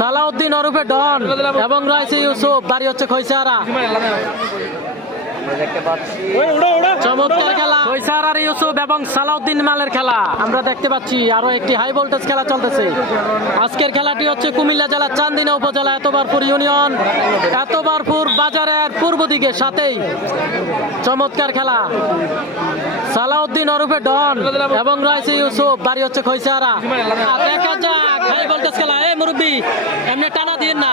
সালাউদ্দিন ওরফে ডন এবং রয়েছে ইউসুফ, বাড়ি হচ্ছে খৈসারা। চমৎকার খেলা, খৈসারা আর ইউসুফ এবং সালাউদ্দিন মালের খেলা আমরা দেখতে পাচ্ছি। আরো একটি হাই ভোল্টেজ খেলা চলতেছে। আজকের খেলাটি হচ্ছে কুমিল্লা জেলার চান্দিনা উপজেলা এতবারপুর ইউনিয়ন, এতবারপুর বাজারের পূর্ব দিকে সাথেই। চমৎকার খেলা, সালাউদ্দিন ওরফে ডন এবং রয়েছে ইউসুফ, বাড়ি হচ্ছে খৈসারা। দেখা যাক হাই ভোল্টেজ খেলা। এই মুরব্বী এমনি টানা দিন না,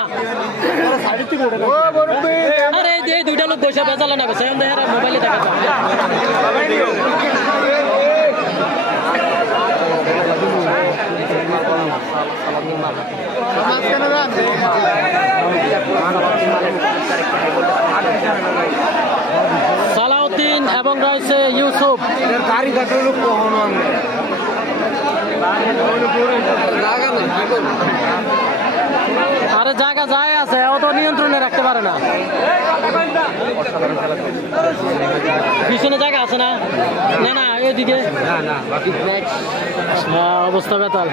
আরে এই দুইটা লোক বসে বেচালে না গেছে মোবাইলে দেখা যায়। সালাউদ্দিন এবং রয়েছে ইউসুফ। আরে জায়গা যায় আছে, ও তো নিয়ন্ত্রণে রাখতে পারে না। পিছনে জায়গা আছে না? না না এদিকে অবস্থা বেতাল।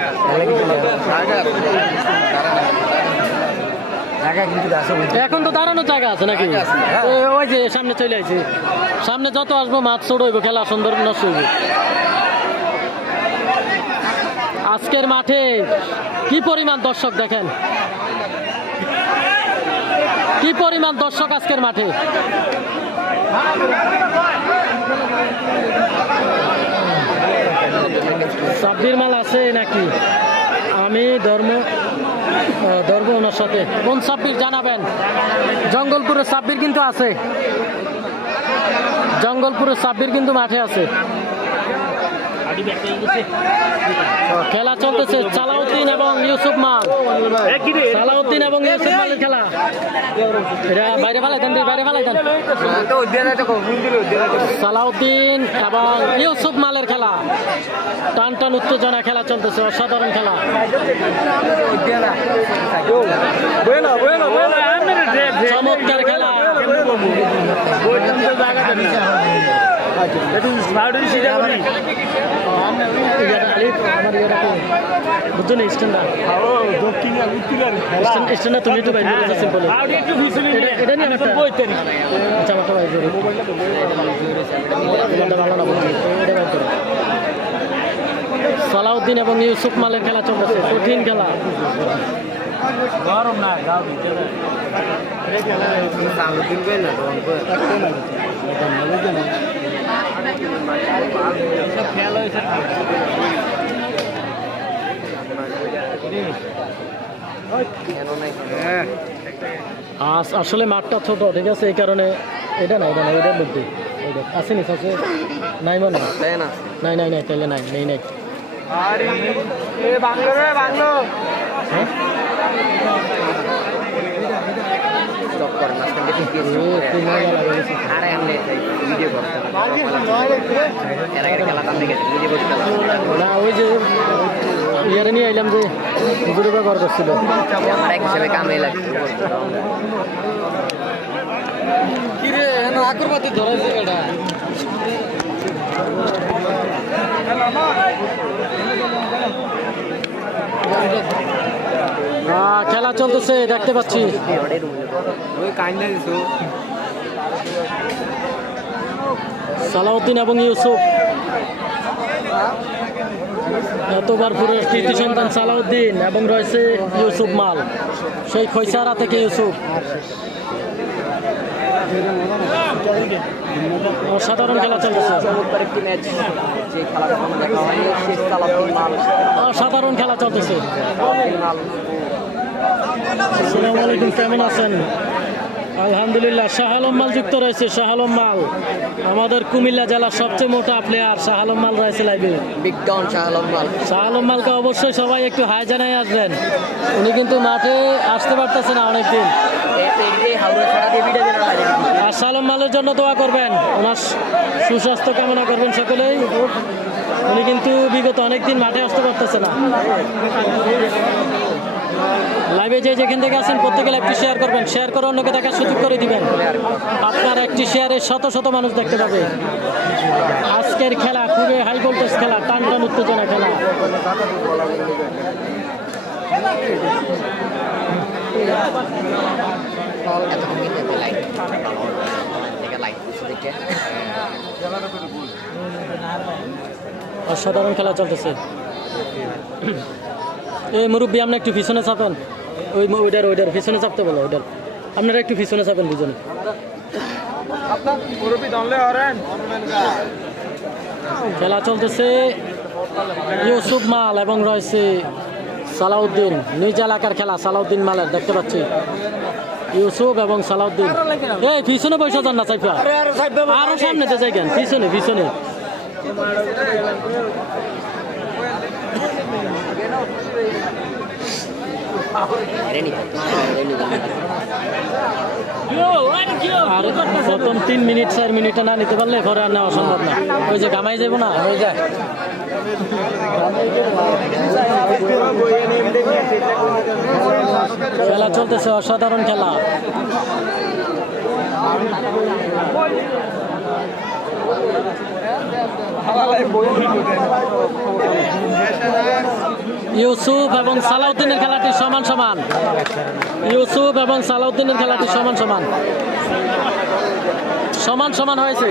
এখন তো দাঁড়ানোর জায়গা আছে নাকি? ওই যে সামনে চলে আসছে, সামনে যত আসবো মাছ ছোট হইব, খেলা সুন্দর নষ্ট হইব। আজকের মাঠে কি পরিমাণ দর্শক দেখেন, কি পরিমাণ দর্শক আজকের মাঠে। সাব্বির মাল আছে নাকি? আমি ধর্ম ওনার সাথে কোন সাব্বির জানাবেন? জঙ্গলপুরের সাব্বির কিন্তু আছে, জঙ্গলপুরের সাব্বির কিন্তু মাঠে আছে। খেলা চলতেছে সালাউদ্দিন এবং ইউসুফ মাল, সালাউদ্দিন এবং ইউসুফ মালের খেলা। এটা বাইরে ফেলাইতেন, বাইরে ফেলাইতেন। সালাউদ্দিন এবং ইউসুফ মালের খেলা, টান টান উত্তেজনা খেলা চলতেছে, অসাধারণ খেলা। চমৎকার খেলা। সালাউদ্দিন এবং ইউসুফ মালের খেলা চলতেছে, কঠিন খেলা। গরম না আসলে মাঠটা ছোট, ঠিক আছে, এই কারণে এটা না ওইটার মধ্যে আসেনি আছে নাই মানে নাই নাই নাই তাহলে নাই নেই নাই। না ওই যে ইয়ারে নিয়ে আইলাম যে হুজুরে ব্যবহার করছিল আমার এক হিসাবে কামে লাগছে। কিরে আকরবাতি ধরাইছে এটা। খেলা চলতেছে দেখতে পাচ্ছি। সালাউদ্দিন এবং ইউসুফ, এতবারপুরের কৃতি সন্তান সালাউদ্দিন এবং রয়েছে ইউসুফ মাল, সেই খৈসারা থেকে ইউসুফ। অসাধারণ খেলা চলতেছে, অসাধারণ খেলা চলতেছে। আসসালামু আলাইকুম, কেমন আছেন? আলহামদুলিল্লাহ। শাহ আলম মাল যুক্ত রয়েছে। শাহ আলম মাল আমাদের কুমিল্লা জেলার সবচেয়ে মোটা প্লেয়ার। শাহ আলম মাল রয়েছে লাইভে। বিগ ডন শাহ আলম মাল। শাহ আলম মালকে অবশ্যই সবাই একটু হাই জানাই আসবেন। উনি কিন্তু মাঠে আসতে পারতেছে না অনেকদিন। আর শাহ আলম মালের জন্য দোয়া করবেন, ওনার সুস্বাস্থ্য কামনা করবেন সকলেই। উনি কিন্তু বিগত অনেকদিন মাঠে আসতে পারতেছে না। লাইভে যেখান থেকে আছেন প্রত্যেকে লাইভটি শেয়ার করবেন, শেয়ার করে অন্যকে দেখার সুযোগ করে দিবেন। আপনার একটি শেয়ারে শত শত মানুষ দেখতে পাবে। আজকের খেলা খুবই হাই ভোল্টেজ খেলা, টান টান উত্তেজনা খেলা। অসাধারণ খেলা চলতেছে। এই মুরব্বী আপনি একটু পিছনে চাপেন, ওইটার পিছনে চাপতে বলো, ওইটার আপনারা একটু পিছনে চাপেন দুজনে। খেলা চলতেছে, ইউসুফ মাল এবং রয়েছে সালাউদ্দিন, নিজ এলাকার খেলা সালাউদ্দিন মালের দেখতে পাচ্ছি ইউসুফ এবং সালাউদ্দিন। এই পিছনে পয়সা যান না সাইফা, আরো সামনেতে যাইবেন, পিছনে পিছনে। আর প্রথম 3 মিনিট 4 মিনিটে না নিতে পারলে পরে আর নেওয়া সম্ভব না, ওই যে গামাই যাবো না হয়ে যায়। খেলা চলতেছে, অসাধারণ খেলা। ইউসুফ এবং সালাউদ্দিনের খেলাটি সমান সমান, ইউসুফ এবং সালাউদ্দিনের খেলাটি সমান সমান হয়েছে।